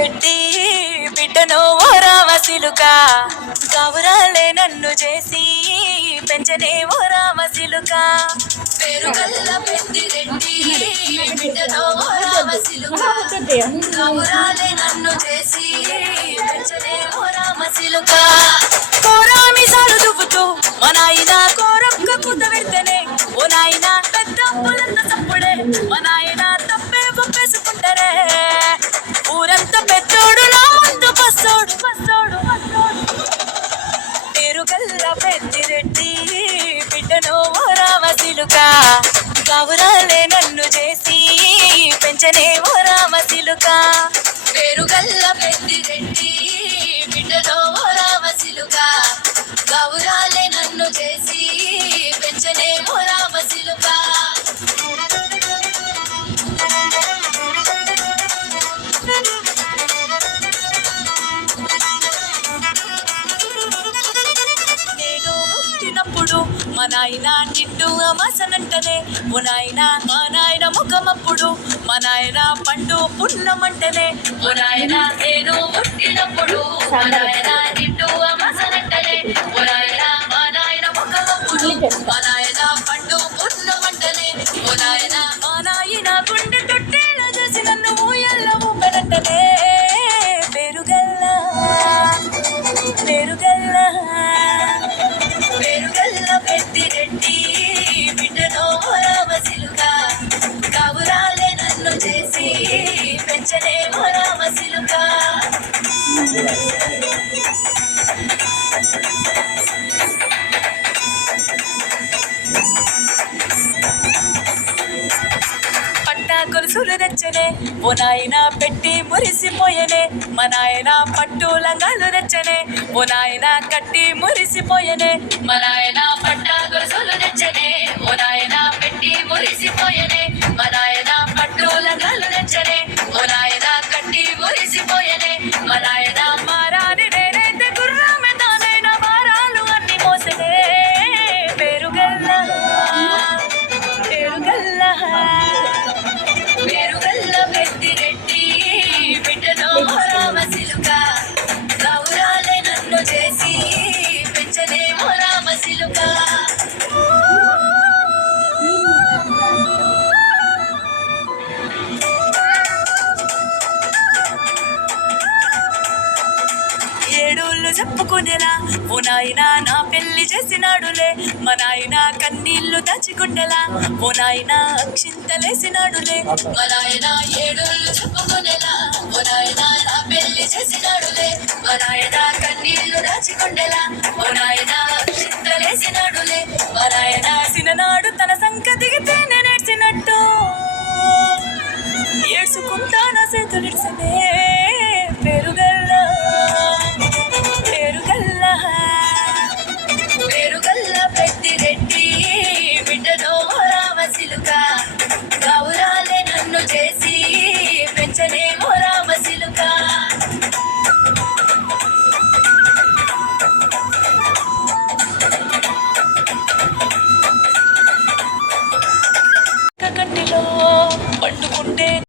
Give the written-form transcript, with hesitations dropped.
రెడ్డి బిడ్డను ఓ రామసిలుక కవురాలే నన్ను చేసి పెంచనే ఓ రామసిలుక పేరుగల్ల పెద్దిరెడ్డి బిడ్డను ఓ రామసిలుక కవురాలే నన్ను చేసి పెంచనే ఓ రామసిలుక కోరామి సాలు దువ్వుతూ మా నాయన కోరొక్క కూత పెడితేనే ఓ నాయన పెద్ద పొలంత తప్పుడే మా నాయన తప్పే ఒప్పేసుకుంటారే ఊరంతా పెద్దోడు నా ముందు బస్సోడు బస్సోడు బస్సోడు పేరుగల్ల పెద్దిరెడ్డి బిడ్డను ఓ రామసిలుక కవురాలే నన్ను చేసి పెంచనే ఓ రామసిలుక పేరుగల్ల పెద్దిరెడ్డి బిడ్డను ఓ రామసిలుక కవురాలే నన్ను చేసి పెంచనే ఓ రామసిలుక మా నాయన నిండు అమాసనంటనే ఓ నాయన మా నాయన ముఖమప్పుడు మా నాయన పండు పున్నమంటనే ఓ నాయన నేను పుట్టినప్పుడు మా నాయన నిండు అమాసనంటనే ఓ నాయన మా నాయన ముఖమప్పుడు మా నాయన పండు పున్నమంటనే ఓ నాయన మా నాయన గుండె తొట్టేలా చేసి నన్ను ఊయల్ల ఊపెనంటనే పేరుగల్ల పేరుగల్ల పేరుగల్ల పెద్దిరెడ్డి బిడ్డను ఓ రామసిలుక కవురాలే నన్ను చేసి పెంచనే ఓ రామసిలుక గొలుసులు తెచ్చనే ఓ నాయన పెట్టి మురిసిపోయనే మా నాయన పట్టు లంగాలు తెచ్చనే ఓ నాయన కట్టి మురిసిపోయనే మా నాయన పట్ట గొలుసులు తెచ్చనే ఓ నాయన పెట్టి మురిసిపోయనే మా నాయన పట్టు లంగాలు తెచ్చనే ఓ నాయన కట్టి మురిసిపోయనే మా నాయన మారాని నేనైతే గుర్రమే తానైనా మారాలు అన్ని మోసనే పేరుగల్ల పేరుగల్ల పేరుగల్ల పెద్దిరెడ్డి బిడ్డను ఓ రామసిలుక కవురాలే నన్ను చేసి పెంచనే ఓ రామసిలుక ఏడోళ్ళు చెప్పుకునేలా ఓ నాయన నా పెళ్లి చేసినాడులే మా నాయన కన్నీళ్లు దాచుకుండేలా ఓ నాయన అక్షింతలేసినాడులే మా నాయన ఏడోళ్ళు చెప్పుకునేలా ఓ నాయన నా పెళ్లి చేసినాడులే మా నాయన కన్నీళ్లు దాచుకుండేలా ఓ నాయన అక్షింతలేసినాడులే మా నాయన